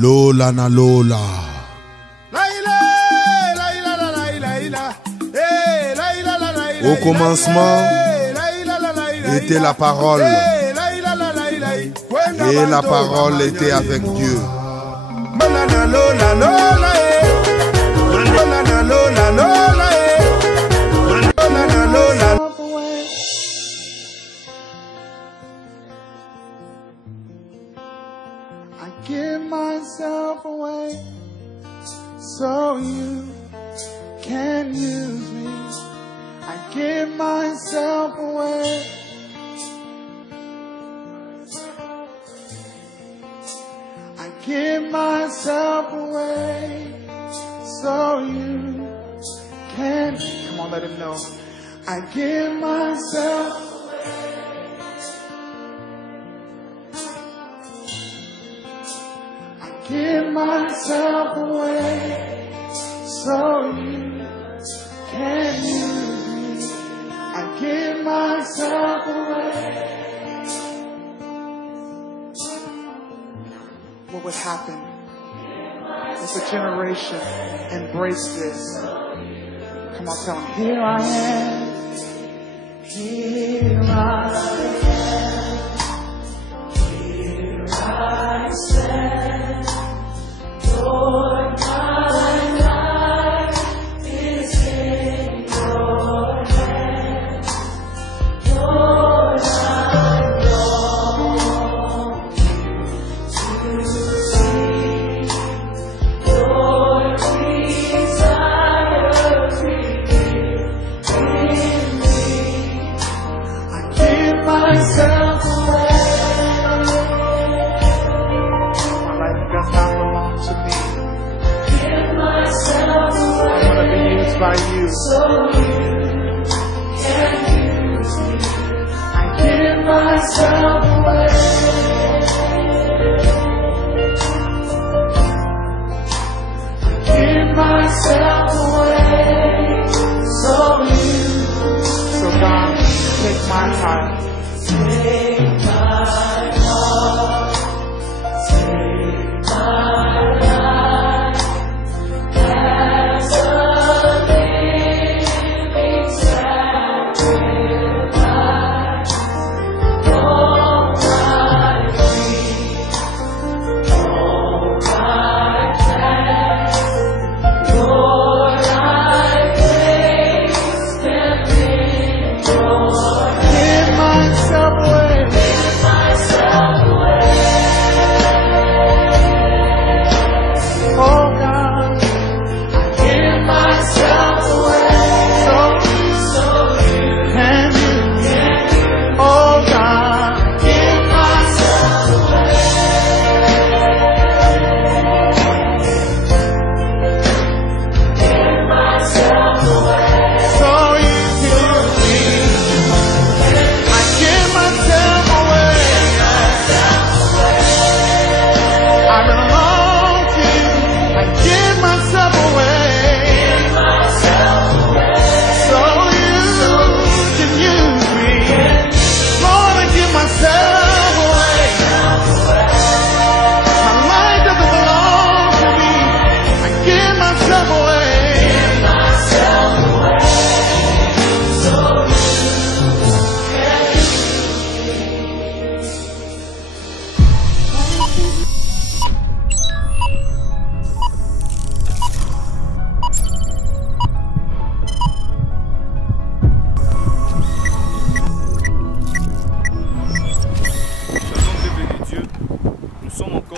Lola na Lola. Au commencement était la parole. Et la parole était avec Dieu. I give myself away so you can use me. I give myself away. I give myself away so you can. Come on, let him know. I give myself. Give myself away so you can use me. I give myself away. What would happen if a generation embraced this? Come on, tell them. Here I am. Here I am. Here I stand. Lord, my life is in your hands. Lord, I long to see your desire revealed in me. I give myself away. My life does not belong to me. I want to be used by you. So you can use me. I give myself away. I give myself away. So you. So God, take my heart. Take my heart. Take my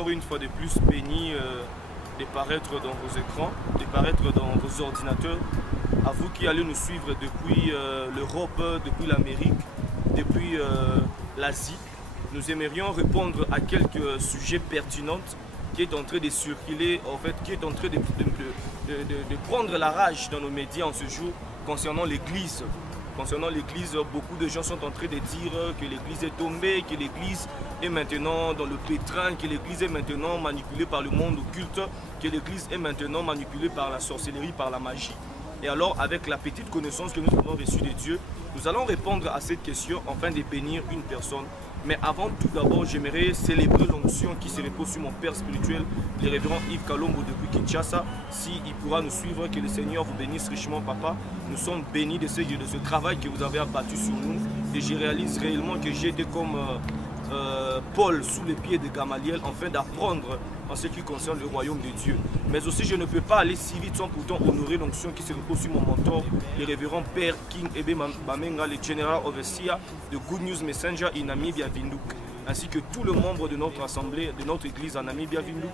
une fois de plus bénis de paraître dans vos écrans, de paraître dans vos ordinateurs. À vous qui allez nous suivre depuis l'Europe, depuis l'Amérique, depuis l'Asie, nous aimerions répondre à quelques sujets pertinents qui est en train de circuler, en fait, qui est en train de prendre la rage dans nos médias en ce jour concernant l'Église. Concernant l'Église, beaucoup de gens sont en train de dire que l'Église est tombée, que l'Église est maintenant dans le pétrin, que l'Église est maintenant manipulée par le monde occulte, que l'Église est maintenant manipulée par la sorcellerie, par la magie. Et alors, avec la petite connaissance que nous avons reçue de Dieu, nous allons répondre à cette question afin de bénir une personne Mais avant tout d'abord, j'aimerais célébrer l'onction qui se repose sur mon père spirituel, le révérend Yves Kalombo depuis Kinshasa. S'il pourra nous suivre, que le Seigneur vous bénisse richement, papa. Nous sommes bénis de ce travail que vous avez abattu sur nous. Et je réalise réellement que j'ai été comme Paul sous les pieds de Gamaliel, afin d'apprendre en ce qui concerne le royaume de Dieu. Mais aussi, je ne peux pas aller si vite sans pourtant honorer l'onction qui se repose sur mon mentor, le révérend Père King Ebe Bamenga, le General Overseer de Good News Messenger in Namibia Windhoek, ainsi que tous les membres de notre assemblée, de notre église à Namibia Windhoek.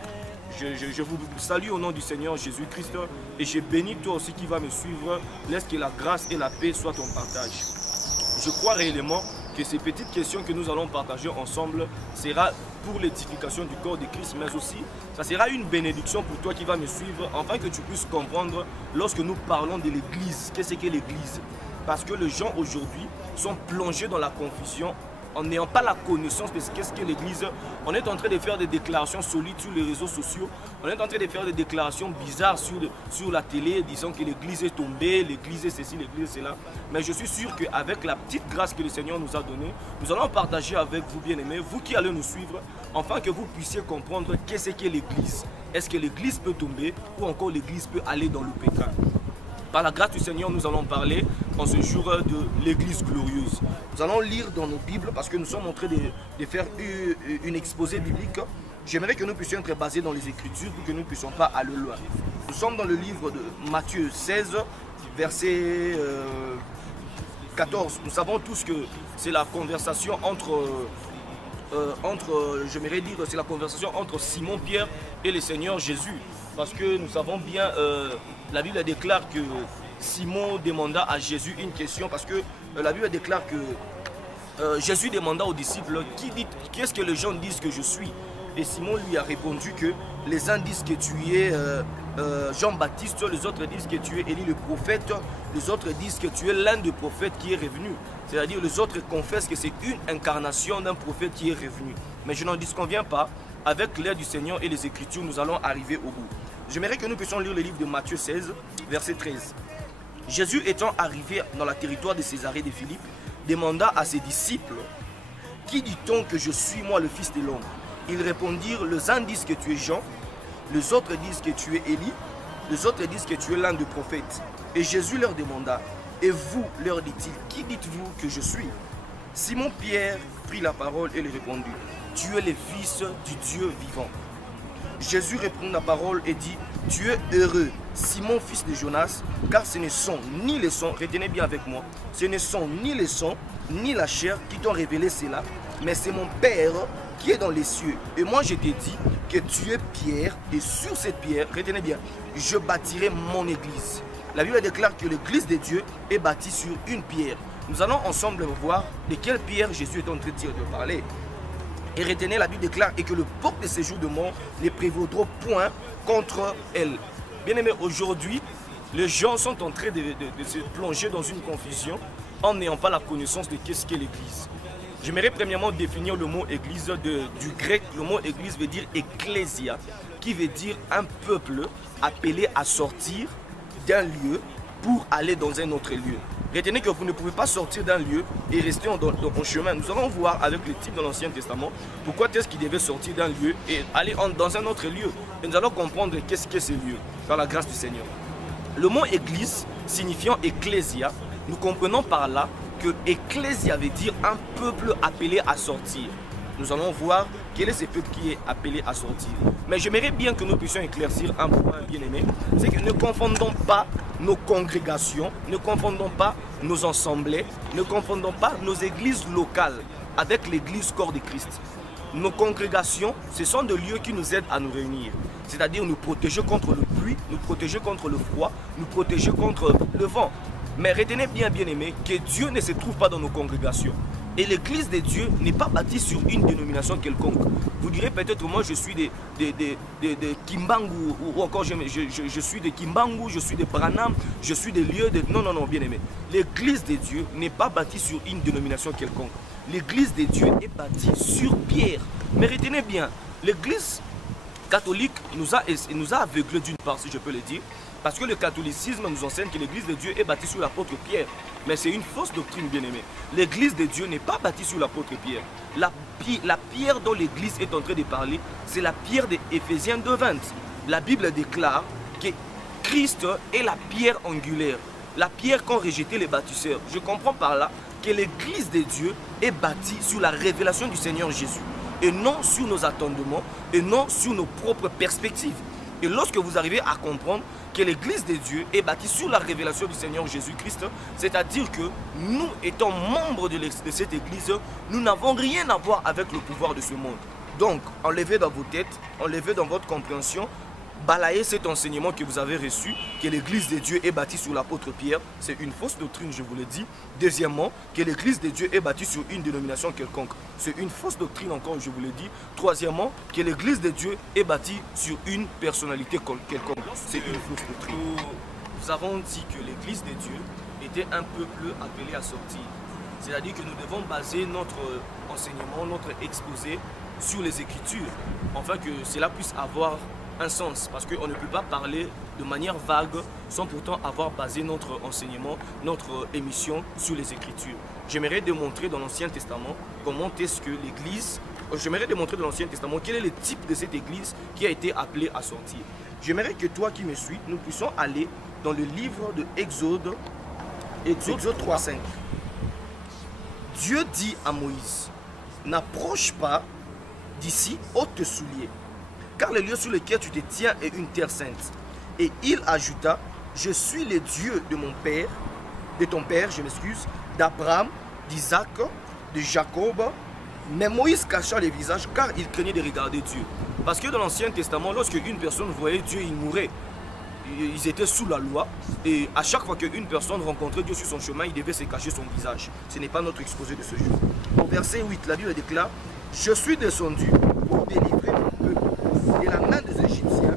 Je vous salue au nom du Seigneur Jésus-Christ et je bénis toi aussi qui va me suivre. Laisse que la grâce et la paix soient ton partage. Je crois réellement que ces petites questions que nous allons partager ensemble sera pour l'édification du corps de Christ, mais aussi ça sera une bénédiction pour toi qui va me suivre, afin que tu puisses comprendre lorsque nous parlons de l'église, qu'est-ce que l'église. Parce que les gens aujourd'hui sont plongés dans la confusion en n'ayant pas la connaissance de ce qu'est l'église. On est en train de faire des déclarations solides sur les réseaux sociaux. On est en train de faire des déclarations bizarres sur la télé, disant que l'église est tombée, l'église est ceci, l'église est cela. Mais je suis sûr qu'avec la petite grâce que le Seigneur nous a donnée, nous allons partager avec vous, bien-aimés, vous qui allez nous suivre, afin que vous puissiez comprendre qu'est-ce qu'est l'église. Est-ce que l'église peut tomber ou encore l'église peut aller dans le pétrin? Par la grâce du Seigneur, nous allons parler en ce jour de l'église glorieuse. Nous allons lire dans nos Bibles parce que nous sommes en train de faire une exposé biblique. J'aimerais que nous puissions être basés dans les Écritures pour que nous ne puissions pas aller loin. Nous sommes dans le livre de Matthieu 16, verset 14. Nous savons tous que c'est la conversation j'aimerais dire, c'est la conversation entre Simon Pierre et le Seigneur Jésus. Parce que nous savons bien, la Bible déclare que Simon demanda à Jésus une question, parce que la Bible déclare que Jésus demanda aux disciples, qu'est-ce que les gens disent que je suis? Et Simon lui a répondu que les uns disent que tu es Jean-Baptiste, les autres disent que tu es Élie le prophète, les autres disent que tu es l'un des prophètes qui est revenu. C'est-à-dire les autres confessent que c'est une incarnation d'un prophète qui est revenu. Mais je n'en disconviens pas. Avec l'aide du Seigneur et les Écritures, nous allons arriver au bout. J'aimerais que nous puissions lire le livre de Matthieu 16, verset 13. Jésus étant arrivé dans le territoire de Césarée de Philippe, demanda à ses disciples, « Qui dit-on que je suis, moi, le Fils de l'homme » Ils répondirent, « Les uns disent que tu es Jean, les autres disent que tu es Élie, les autres disent que tu es l'un des prophètes. » Et Jésus leur demanda, « Et vous, leur dit-il, qui dites-vous que je suis ?» Simon Pierre prit la parole et lui répondit, « Tu es le Fils du Dieu vivant. » Jésus répondit la parole et dit, « Tu es heureux, Simon, fils de Jonas, car ce ne sont ni les sons, retenez bien avec moi, ce ne sont ni les sons, ni la chair qui t'ont révélé cela, mais c'est mon Père qui est dans les cieux. Et moi je t'ai dit que tu es Pierre, et sur cette pierre, retenez bien, je bâtirai mon église. » La Bible déclare que l'église de Dieu est bâtie sur une pierre. Nous allons ensemble voir de quelle pierre Jésus est en train de parler. Et retenez, la Bible déclare et que le porte de séjour de mort ne prévaudra point contre elle. Bien aimé, aujourd'hui, les gens sont en train de se plonger dans une confusion en n'ayant pas la connaissance de qu'est-ce qu'est l'église. J'aimerais premièrement définir le mot église du grec. Le mot église veut dire ecclésia, qui veut dire un peuple appelé à sortir d'un lieu pour aller dans un autre lieu. Retenez que vous ne pouvez pas sortir d'un lieu et rester en chemin. Nous allons voir avec le type de l'Ancien Testament pourquoi est-ce qu'il devait sortir d'un lieu et aller dans un autre lieu. Et nous allons comprendre qu'est-ce que ce lieu, par la grâce du Seigneur. Le mot église, signifiant ecclésia, nous comprenons par là que ecclésia veut dire un peuple appelé à sortir. Nous allons voir quel est ce peuple qui est appelé à sortir. Mais j'aimerais bien que nous puissions éclaircir un point bien aimé, c'est que ne confondons pas nos congrégations, ne confondons pas nos assemblées, ne confondons pas nos églises locales avec l'église corps de Christ. Nos congrégations, ce sont des lieux qui nous aident à nous réunir. C'est-à-dire nous protéger contre le pluie, nous protéger contre le froid, nous protéger contre le vent. Mais retenez bien, bien aimé, que Dieu ne se trouve pas dans nos congrégations. Et l'église de Dieu n'est pas bâtie sur une dénomination quelconque. Vous direz peut-être, moi je suis de Kimbangu, ou encore je suis de Kimbangu, je suis de Branham, je suis de lieux de... Non, non, non, bien aimé. L'église de Dieu n'est pas bâtie sur une dénomination quelconque. L'église de Dieu est bâtie sur pierre. Mais retenez bien, l'église catholique nous a aveuglés d'une part, si je peux le dire, parce que le catholicisme nous enseigne que l'église de Dieu est bâtie sur l'apôtre Pierre. Mais c'est une fausse doctrine, bien-aimée. L'église de Dieu n'est pas bâtie sur l'apôtre Pierre. La pierre dont l'église est en train de parler, c'est la pierre d'Éphésiens 2:20. La Bible déclare que Christ est la pierre angulaire, la pierre qu'ont rejeté les bâtisseurs. Je comprends par là que l'église de Dieu est bâtie sur la révélation du Seigneur Jésus, et non sur nos attendements, et non sur nos propres perspectives. Et lorsque vous arrivez à comprendre que l'église de Dieu est bâtie sur la révélation du Seigneur Jésus-Christ, c'est-à-dire que nous, étant membres de cette église, nous n'avons rien à voir avec le pouvoir de ce monde. Donc, enlevez dans vos têtes, enlevez dans votre compréhension, balayez cet enseignement que vous avez reçu, que l'église de Dieu est bâtie sur l'apôtre Pierre. C'est une fausse doctrine, je vous le dis. Deuxièmement, que l'église de Dieu est bâtie sur une dénomination quelconque. C'est une fausse doctrine encore, je vous le dis. Troisièmement, que l'église de Dieu est bâtie sur une personnalité quelconque. C'est une fausse doctrine. Nous avons dit que l'église de Dieu était un peuple appelé à sortir. C'est-à-dire que nous devons baser notre enseignement, notre exposé sur les Écritures, afin que cela puisse avoir un sens, parce qu'on ne peut pas parler de manière vague sans pourtant avoir basé notre enseignement, notre émission sur les Écritures. J'aimerais démontrer dans l'Ancien Testament comment est-ce que l'Église, j'aimerais démontrer dans l'Ancien Testament quel est le type de cette Église qui a été appelée à sortir. J'aimerais que toi qui me suis, nous puissions aller dans le livre de Exode 3:5. Dieu dit à Moïse, n'approche pas d'ici, ôte tes souliers, car le lieu sur lequel tu te tiens est une terre sainte. Et il ajouta, je suis le Dieu de mon père, de ton père, je m'excuse, d'Abraham, d'Isaac, de Jacob. Mais Moïse cacha les visages car il craignait de regarder Dieu. Parce que dans l'Ancien Testament, lorsque une personne voyait Dieu, il mourait. Ils étaient sous la loi, et à chaque fois qu'une personne rencontrait Dieu sur son chemin, il devait se cacher son visage. Ce n'est pas notre exposé de ce jour. Au verset 8, la Bible déclare, je suis descendu pour délivrer mon peuple de la main des Égyptiens,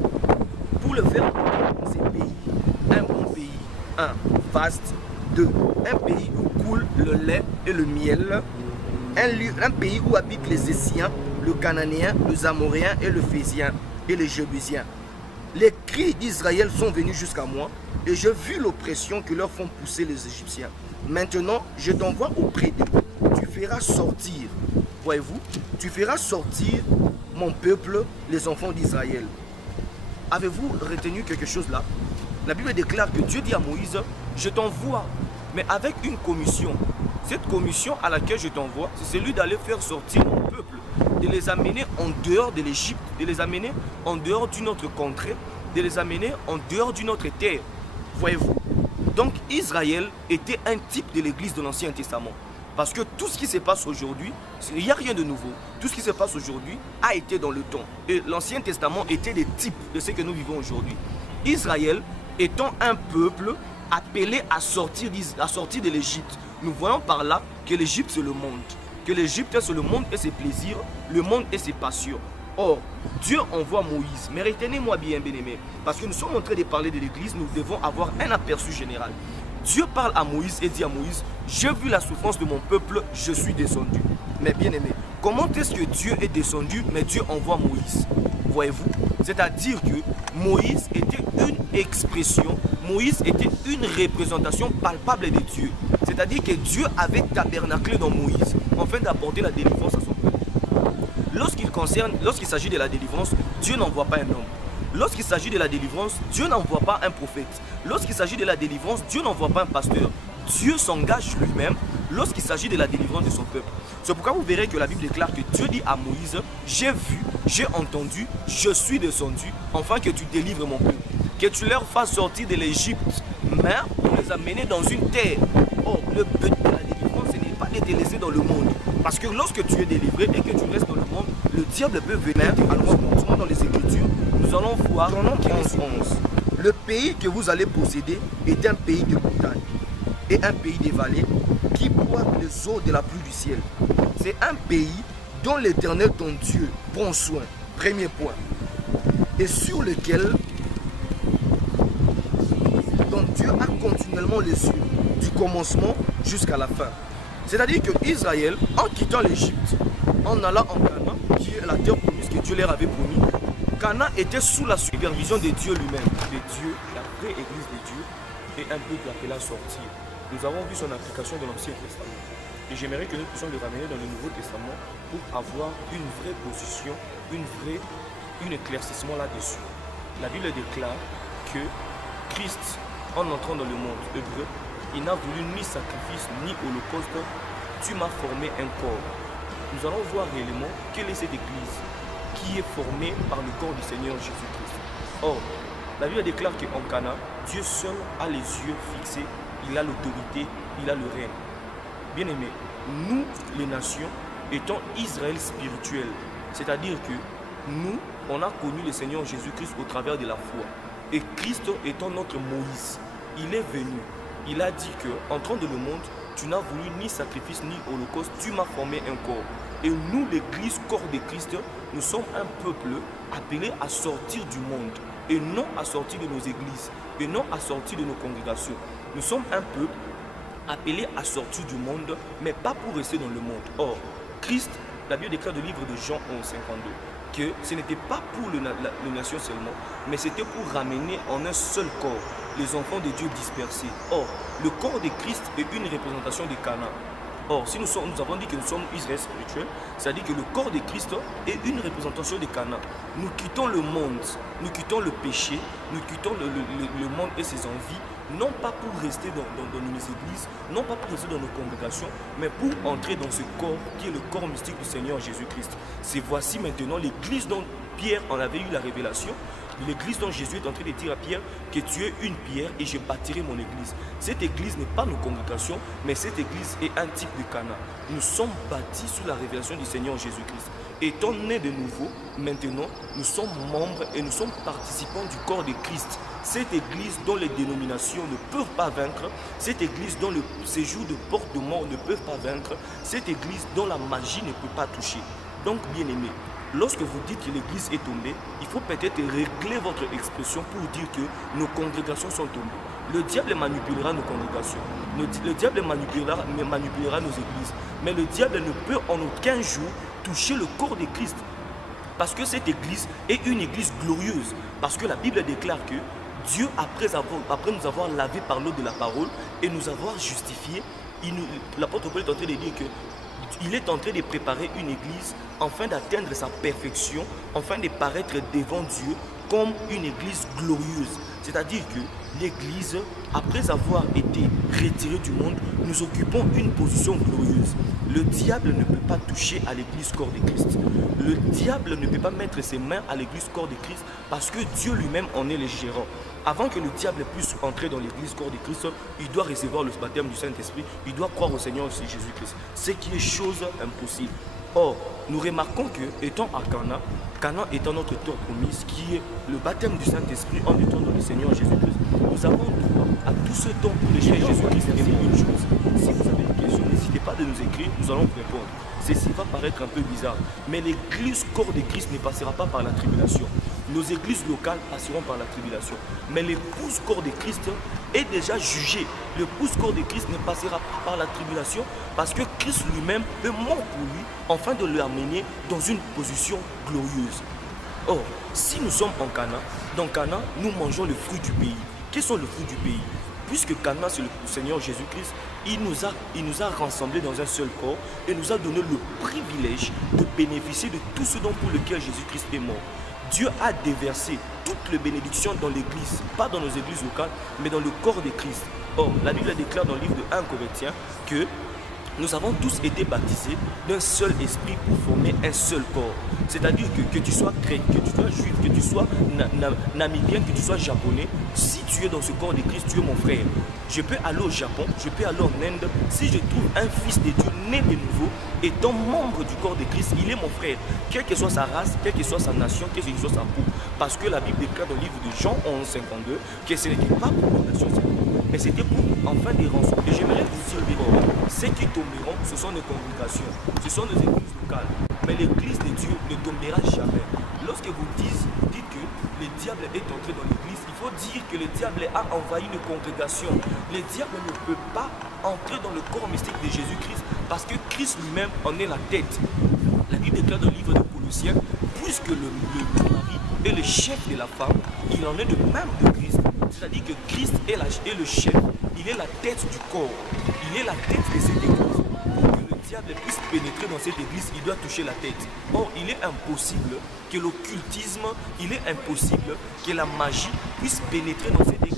pour le faire dans ces pays. Un bon pays, un vaste, deux, un pays où coule le lait et le miel, un pays où habitent les Essiens, le Cananéen, les Amoréens et le Phésien et les Jébusien. Les cris d'Israël sont venus jusqu'à moi, et je vis l'oppression que leur font pousser les Égyptiens. Maintenant, je t'envoie auprès d'eux. Tu feras sortir, voyez-vous, tu feras sortir mon peuple, les enfants d'Israël. Avez-vous retenu quelque chose là? La Bible déclare que Dieu dit à Moïse, je t'envoie, mais avec une commission. Cette commission à laquelle je t'envoie, c'est celui d'aller faire sortir mon peuple, de les amener en dehors de l'Égypte, de les amener en dehors d'une autre contrée, de les amener en dehors d'une autre terre. Voyez-vous? Donc Israël était un type de l'église de l'Ancien Testament. Parce que tout ce qui se passe aujourd'hui, il n'y a rien de nouveau. Tout ce qui se passe aujourd'hui a été dans le temps. Et l'Ancien Testament était des types de ce que nous vivons aujourd'hui. Israël étant un peuple appelé à sortir de l'Égypte. Nous voyons par là que l'Égypte c'est le monde. Que l'Égypte c'est le monde et ses plaisirs, le monde et ses passions. Or, Dieu envoie Moïse. Mais retenez-moi bien, bien-aimés, parce que nous sommes en train de parler de l'Église, nous devons avoir un aperçu général. Dieu parle à Moïse et dit à Moïse, j'ai vu la souffrance de mon peuple, je suis descendu. Mais bien aimé, comment est-ce que Dieu est descendu, mais Dieu envoie Moïse? Voyez-vous? C'est-à-dire que Moïse était une expression, Moïse était une représentation palpable de Dieu. C'est-à-dire que Dieu avait tabernaclé dans Moïse, afin d'apporter la délivrance à son peuple. Lorsqu'il s'agit de la délivrance, Dieu n'envoie pas un homme. Lorsqu'il s'agit de la délivrance, Dieu n'envoie pas un prophète. Lorsqu'il s'agit de la délivrance, Dieu n'envoie pas un pasteur. Dieu s'engage lui-même lorsqu'il s'agit de la délivrance de son peuple. C'est pourquoi vous verrez que la Bible déclare que Dieu dit à Moïse, j'ai vu, j'ai entendu, je suis descendu, afin que tu délivres mon peuple. Que tu leur fasses sortir de l'Égypte, mais pour les amener dans une terre. Or, le but de la délivrance, ce n'est pas de te laisser dans le monde. Parce que lorsque tu es délivré et que tu restes dans le monde, le diable peut venir. Alors, continuons dans les Écritures, nous allons voir dans 15:11. Le pays que vous allez posséder est un pays de montagnes et un pays de vallées qui boivent les eaux de la pluie du ciel. C'est un pays dont l'Éternel ton Dieu prend soin. Premier point. Et sur lequel ton Dieu a continuellement les yeux, du commencement jusqu'à la fin. C'est-à-dire que Israël, en quittant l'Égypte, en allant en Canaan, qui est la terre promise que Dieu leur avait promis, Cana était sous la supervision de Dieu lui-même, de Dieu, la vraie église de Dieu, et un peuple appelé à sortir. Nous avons vu son application dans l'Ancien Testament. Et j'aimerais que nous puissions le ramener dans le Nouveau Testament pour avoir une vraie position, un éclaircissement là-dessus. La Bible déclare que Christ, en entrant dans le monde hébreu, il n'a voulu ni sacrifice ni holocauste. Tu m'as formé un corps. Nous allons voir réellement quelle est cette église qui est formée par le corps du Seigneur Jésus-Christ. Or, la Bible déclare qu'en Cana, Dieu seul a les yeux fixés, il a l'autorité, il a le règne. Bien-aimés, nous, les nations, étant Israël spirituel, c'est-à-dire que nous, on a connu le Seigneur Jésus-Christ au travers de la foi. Et Christ étant notre Moïse, il est venu, il a dit que, entrant dans le monde, tu n'as voulu ni sacrifice ni holocauste, tu m'as formé un corps. Et nous, l'église, corps de Christ, nous sommes un peuple appelé à sortir du monde et non à sortir de nos églises et non à sortir de nos congrégations. Nous sommes un peuple appelé à sortir du monde, mais pas pour rester dans le monde. Or, Christ, la Bible déclare dans le livre de Jean 11, 52, que ce n'était pas pour les nations seulement, mais c'était pour ramener en un seul corps les enfants de Dieu dispersés. Or, le corps de Christ est une représentation de Cana. Or, si nous avons dit que nous sommes Israël spirituel, c'est-à-dire que le corps de Christ est une représentation de Cana. Nous quittons le monde, nous quittons le péché, nous quittons le monde et ses envies, non pas pour rester dans nos églises, non pas pour rester dans nos congrégations, mais pour entrer dans ce corps qui est le corps mystique du Seigneur Jésus-Christ. C'est voici maintenant l'église dont Pierre en avait eu la révélation, l'église dont Jésus est en train de dire à Pierre que tu es une pierre et je bâtirai mon église. Cette église n'est pas nos congrégations, mais cette église est un type de Cana. Nous sommes bâtis sous la révélation du Seigneur Jésus-Christ. Étant nés de nouveau, maintenant, nous sommes membres et nous sommes participants du corps de Christ. Cette église dont les dénominations ne peuvent pas vaincre, cette église dont le séjour de porte de mort ne peuvent pas vaincre, cette église dont la magie ne peut pas toucher. Donc, bien-aimés, lorsque vous dites que l'église est tombée, il faut peut-être régler votre expression pour dire que nos congrégations sont tombées. Le diable manipulera nos congrégations, le diable manipulera nos églises, mais le diable ne peut en aucun jour toucher le corps de Christ. Parce que cette église est une église glorieuse. Parce que la Bible déclare que Dieu, après nous avoir lavé par l'eau de la parole et nous avoir justifiés, l'apôtre Paul est en train de dire que il est en train de préparer une église afin d'atteindre sa perfection, afin de paraître devant Dieu comme une église glorieuse. C'est-à-dire que l'église, après avoir été retirée du monde, nous occupons une position glorieuse. Le diable ne peut pas toucher à l'église corps de Christ. Le diable ne peut pas mettre ses mains à l'église corps de Christ parce que Dieu lui-même en est le gérant. Avant que le diable puisse entrer dans l'église corps de Christ, il doit recevoir le baptême du Saint-Esprit, il doit croire au Seigneur aussi Jésus-Christ. Ce qui est chose impossible. Or, nous remarquons que, étant à Cana, Cana étant notre terre promise, qui est le baptême du Saint-Esprit en étant dans le Seigneur Jésus-Christ, nous avons droit à tout ce temps pour le Seigneur Jésus-Christ. Et une chose, si vous avez une question, n'hésitez pas de nous écrire, nous allons vous répondre. Ceci va paraître un peu bizarre, mais l'église corps de Christ ne passera pas par la tribulation. Nos églises locales passeront par la tribulation. Mais l'épouse corps de Christ est déjà jugée. L'épouse corps de Christ ne passera pas par la tribulation parce que Christ lui-même est mort pour lui afin de l'amener dans une position glorieuse. Or, si nous sommes en Cana, dans Cana, nous mangeons le fruit du pays. Quels sont les fruits du pays? Puisque Cana, c'est le Seigneur Jésus-Christ, il nous a rassemblés dans un seul corps et nous a donné le privilège de bénéficier de tout ce dont pour lequel Jésus-Christ est mort. Dieu a déversé toutes les bénédictions dans l'église, pas dans nos églises locales, mais dans le corps de Christ. Or, la Bible déclare dans le livre de 1 Corinthiens que nous avons tous été baptisés d'un seul esprit pour former un seul corps. C'est-à-dire que tu sois grec, que tu sois juif, que tu sois namibien, que tu sois japonais, si tu es dans ce corps de Christ, tu es mon frère. Je peux aller au Japon, je peux aller en Inde. Si je trouve un fils de Dieu né de nouveau, étant membre du corps de Christ, il est mon frère. Quelle que soit sa race, quelle que soit sa nation, quelle que soit sa peau. Parce que la Bible déclare dans le livre de Jean 11, 52, que ce n'était pas pour la nation, mais c'était pour enfin des rançons. Et j'aimerais vous dire d'abord, ceux qui tomberont, ce sont nos congrégations, ce sont nos églises locales. Mais l'église de Dieu ne tombera jamais. Lorsque vous dites que le diable est entré dans l'église, il faut dire que le diable a envahi une congrégation. Le diable ne peut pas entrer dans le corps mystique de Jésus-Christ parce que Christ lui-même en est la tête. La Bible déclare dans le livre de Colossiens, puisque le mari est le chef de la femme, il en est de même de Christ. C'est-à-dire que Christ est le chef, il est la tête du corps, il est la tête de cette église. Pour que le diable puisse pénétrer dans cette église, il doit toucher la tête. Or, il est impossible que l'occultisme, il est impossible que la magie puisse pénétrer dans cette église.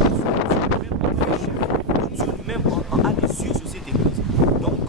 Dieu lui-même a des yeux sur cette église. Donc,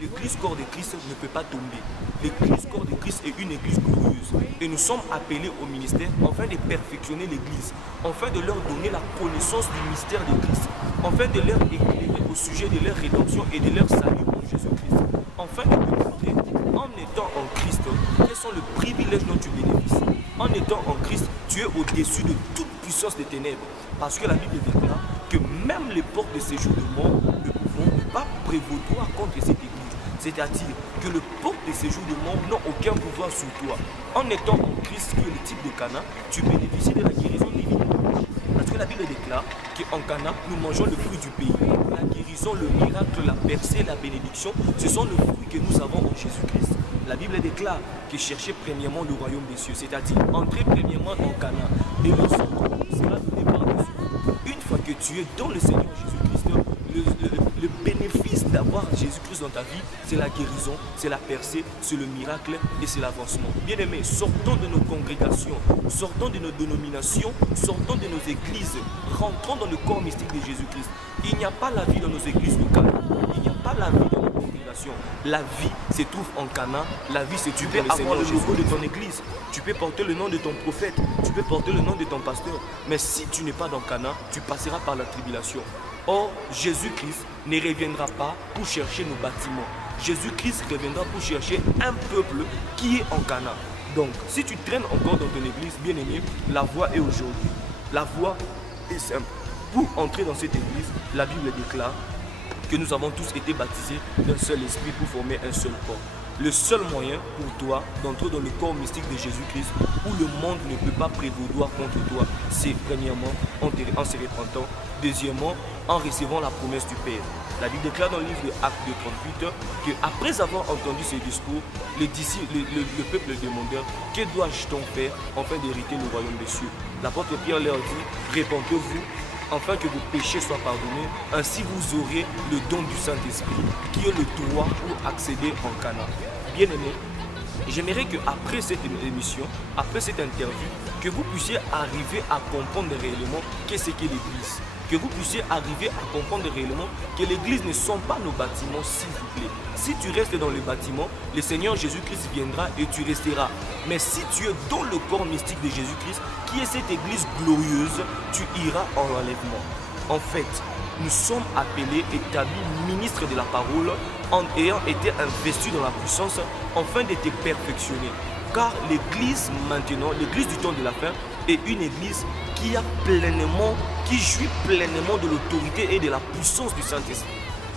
l'église corps de Christ ne peut pas tomber. L'église corps de Christ est une église glorieuse. Et nous sommes appelés au ministère afin de perfectionner l'église, afin de leur donner la connaissance du mystère de Christ, afin de leur éclairer au sujet de leur rédemption et de leur salut en Jésus-Christ, afin de te montrer, en étant en Christ, quels sont les privilèges dont tu bénéficies. En étant en Christ, tu es au-dessus de toute puissance des ténèbres. Parce que la Bible déclare que même les portes de séjour de mort ne pourront pas prévaloir contre cette église. C'est-à-dire que le porte de séjour de mort n'a aucun pouvoir sur toi. En étant en Christ, qui est le type de Cana, tu bénéficies de la guérison divine. Parce que la Bible déclare qu'en Cana, nous mangeons le fruit du pays. La guérison, le miracle, la percée, la bénédiction, ce sont les fruits que nous avons en Jésus-Christ. La Bible déclare que cherchez premièrement le royaume des cieux, c'est-à-dire entrez premièrement en Cana et le second sera donné par-dessus. Une fois que tu es dans le Seigneur Jésus-Christ, le bénéfice d'avoir Jésus-Christ dans ta vie, c'est la guérison, c'est la percée, c'est le miracle et c'est l'avancement. Bien-aimés, sortons de nos congrégations, sortons de nos dénominations, sortons de nos églises, rentrons dans le corps mystique de Jésus-Christ. Il n'y a pas la vie dans nos églises locales, il n'y a pas la vie dans nos congrégations. La vie se trouve en Cana, la vie se trouve dans le Seigneur Jésus. Tu peux avoir le logo de ton église, tu peux porter le nom de ton prophète, tu peux porter le nom de ton pasteur, mais si tu n'es pas dans Cana, tu passeras par la tribulation. Or, Jésus-Christ ne reviendra pas pour chercher nos bâtiments. Jésus-Christ reviendra pour chercher un peuple qui est en Cana. Donc, si tu traînes encore dans ton église, bien-aimé, la voie est aujourd'hui. La voie est simple. Pour entrer dans cette église, la Bible déclare que nous avons tous été baptisés d'un seul esprit pour former un seul corps. Le seul moyen pour toi d'entrer dans le corps mystique de Jésus-Christ, où le monde ne peut pas prévaloir contre toi, c'est premièrement en se repentant, deuxièmement en recevant la promesse du Père. La Bible déclare dans le livre de Actes 2:38 qu'après avoir entendu ce discours, le peuple demandeur, que dois-je donc faire afin d'hériter le royaume des cieux? L'apôtre Pierre leur dit, répentez-vous afin que vos péchés soient pardonnés, ainsi vous aurez le don du Saint-Esprit, qui est le droit pour accéder en Cana. Bien-aimés, j'aimerais qu'après cette émission, après cette interview, que vous puissiez arriver à comprendre réellement qu'est-ce qu'est l'Église. Que vous puissiez arriver à comprendre réellement que l'Église ne sont pas nos bâtiments, s'il vous plaît. Si tu restes dans le bâtiment, le Seigneur Jésus-Christ viendra et tu resteras. Mais si tu es dans le corps mystique de Jésus-Christ, qui est cette Église glorieuse, tu iras en enlèvement. En fait, nous sommes appelés, établis ministres de la parole, en ayant été investis dans la puissance, afin de te perfectionner. Car l'Église maintenant, l'Église du temps de la fin, est une Église qui jouit pleinement de l'autorité et de la puissance du Saint-Esprit.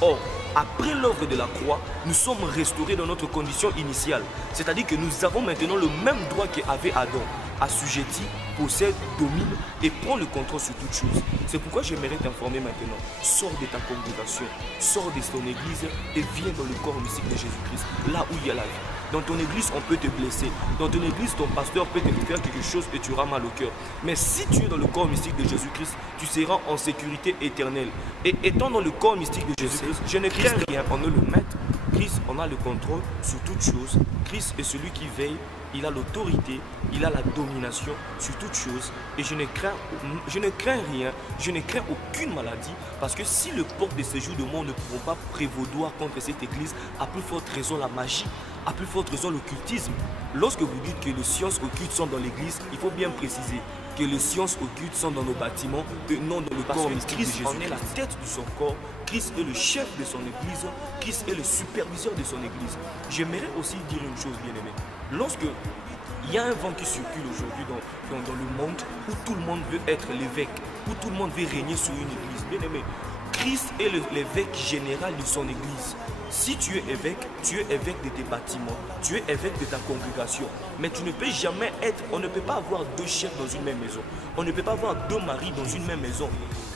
Or, après l'œuvre de la croix, nous sommes restaurés dans notre condition initiale. C'est-à-dire que nous avons maintenant le même droit qu'avait Adam. Assujetti, possède, domine et prend le contrôle sur toutes choses. C'est pourquoi j'aimerais t'informer maintenant. Sors de ta congrégation, sors de ton église et viens dans le corps mystique de Jésus-Christ, là où il y a la vie. Dans ton église, on peut te blesser. Dans ton église, ton pasteur peut te faire quelque chose et tu auras mal au cœur. Mais si tu es dans le corps mystique de Jésus-Christ, tu seras en sécurité éternelle. Et étant dans le corps mystique de Jésus-Christ, je ne crains rien. On est le maître. Christ, on a le contrôle sur toutes choses. Christ est celui qui veille. Il a l'autorité, il a la domination sur toutes choses. Et je ne crains rien, je ne crains aucune maladie. Parce que si le porte de séjour de mort ne pourront pas prévaloir contre cette église, à plus forte raison la magie, à plus forte raison l'occultisme. Lorsque vous dites que les sciences occultes sont dans l'église, il faut bien préciser que les sciences occultes sont dans nos bâtiments et non dans le corps mystique de Jésus. Christ en est la tête de son corps, Christ est le chef de son église, Christ est le superviseur de son église. J'aimerais aussi dire une chose, bien aimé. Lorsque il y a un vent qui circule aujourd'hui dans le monde où tout le monde veut être l'évêque, où tout le monde veut régner sur une église, bien aimé, Christ est l'évêque général de son église. Si tu es évêque de tes bâtiments, tu es évêque de ta congrégation. Mais tu ne peux jamais être, on ne peut pas avoir deux chefs dans une même maison. On ne peut pas avoir deux maris dans une même maison.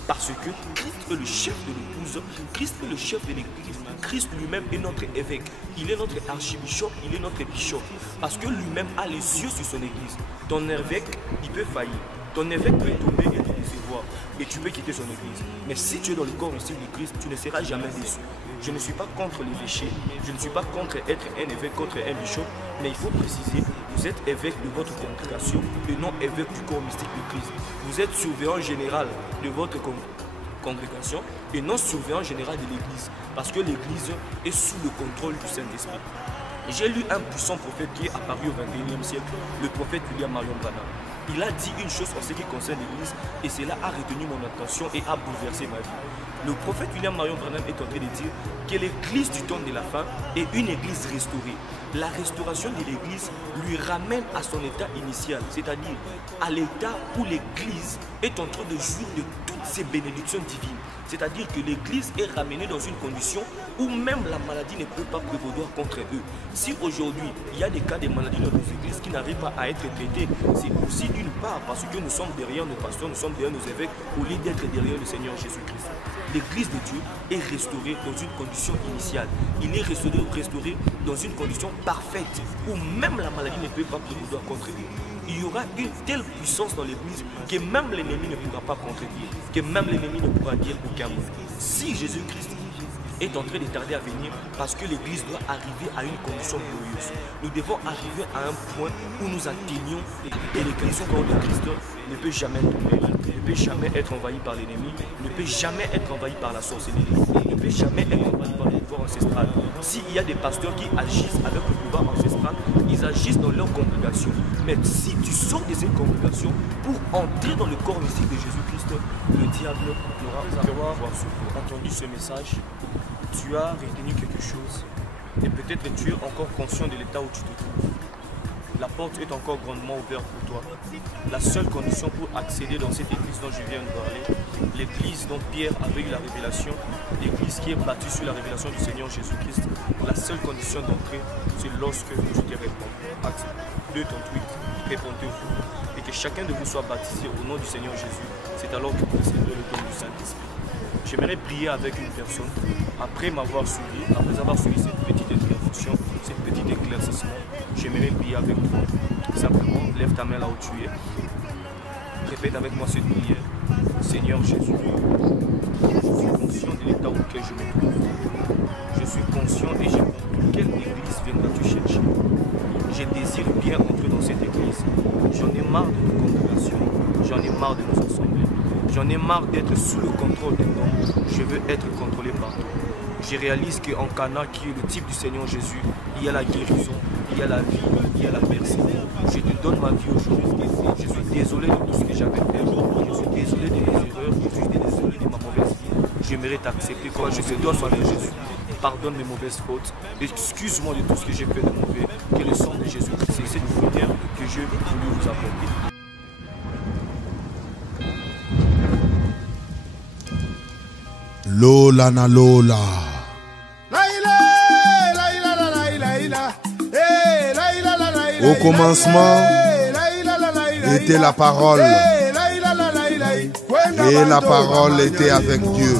Parce que Christ est le chef de l'épouse, Christ est le chef de l'église, Christ lui-même est notre évêque, il est notre archibishop, il est notre bishop. Parce que lui-même a les yeux sur son église. Ton évêque, il peut faillir. Ton évêque peut tomber et te décevoir et tu peux quitter son église. Mais si tu es dans le corps mystique de Christ, tu ne seras jamais déçu. Je ne suis pas contre l'évêché, je ne suis pas contre être un évêque, contre un bishop, mais il faut préciser, vous êtes évêque de votre congrégation et non évêque du corps mystique de Christ. Vous êtes surveillant général de votre congrégation et non surveillant général de l'église, parce que l'église est sous le contrôle du Saint-Esprit. J'ai lu un puissant prophète qui est apparu au XXIe siècle, le prophète William Marion Branham. Il a dit une chose en ce qui concerne l'église et cela a retenu mon attention et a bouleversé ma vie. Le prophète William Marion Branham est en train de dire que l'église du temps de la fin est une église restaurée. La restauration de l'église lui ramène à son état initial, c'est-à-dire à l'état où l'église est en train de jouir de toutes ses bénédictions divines. C'est-à-dire que l'église est ramenée dans une condition où même la maladie ne peut pas prévaloir contre eux. Si aujourd'hui, il y a des cas de maladies dans nos églises qui n'arrivent pas à être traités, c'est aussi d'une part parce que nous sommes derrière nos pasteurs, nous sommes derrière nos évêques, au lieu d'être derrière le Seigneur Jésus-Christ. L'église de Dieu est restaurée dans une condition initiale. Il est restauré dans une condition parfaite, où même la maladie ne peut pas prévaloir contre eux. Il y aura une telle puissance dans l'église que même l'ennemi ne pourra pas contredire, que même l'ennemi ne pourra dire aucun mot. Si Jésus-Christ est en train de tarder à venir, parce que l'église doit arriver à une condition glorieuse. Nous devons arriver à un point où nous atteignons et l'église au corps de Christ ne peut jamais tomber, ne peut jamais être envahi par l'ennemi, ne peut jamais être envahi par la sorcellerie, ne peut jamais être envahi par le pouvoir ancestral. S'il y a des pasteurs qui agissent avec le pouvoir ancestral, ils agissent dans leur congrégation. Mais si tu sors de cette congrégation pour entrer dans le corps mystique de Jésus-Christ, le diable n'aura pas pouvoir sur toi. Entendu ce message, tu as retenu quelque chose et peut-être tu es encore conscient de l'état où tu te trouves. La porte est encore grandement ouverte pour toi. La seule condition pour accéder dans cette église dont je viens de parler, l'église dont Pierre avait eu la révélation, l'église qui est bâtie sur la révélation du Seigneur Jésus-Christ, la seule condition d'entrée, c'est lorsque tu te réponds. Acte 2, 38, répondez-vous. Et que chacun de vous soit baptisé au nom du Seigneur Jésus. C'est alors que vous recevrez le don du Saint-Esprit. J'aimerais prier avec une personne, après m'avoir suivi, après avoir suivi cette petite intervention, cette petite éclaircissement, j'aimerais prier avec toi. Simplement, lève ta main là où tu es. Répète avec moi cette prière. Seigneur Jésus, je suis conscient de l'état auquel je me trouve. Je suis conscient et j'ai compris quelle église viendras-tu chercher. Je désire bien entrer dans cette église. J'en ai marre de nos congrégations, j'en ai marre de nos assemblées. J'en ai marre d'être sous le contrôle des hommes. Je veux être contrôlé par toi. Je réalise qu'en Cana, qui est le type du Seigneur Jésus, il y a la guérison, il y a la vie, il y a la merci. Je te donne ma vie aujourd'hui. Je suis désolé de tout ce que j'avais fait. Je suis désolé de mes erreurs. Je suis désolé de ma mauvaise vie. J'aimerais t'accepter comme je te donne ma vie, Jésus. Pardonne mes mauvaises fautes. Excuse-moi de tout ce que j'ai fait de mauvais. Que le sang de Jésus, c'est cette prière que je voulais vous apporter. Lola na Lola. Au commencement était la parole. Et la parole était avec Dieu.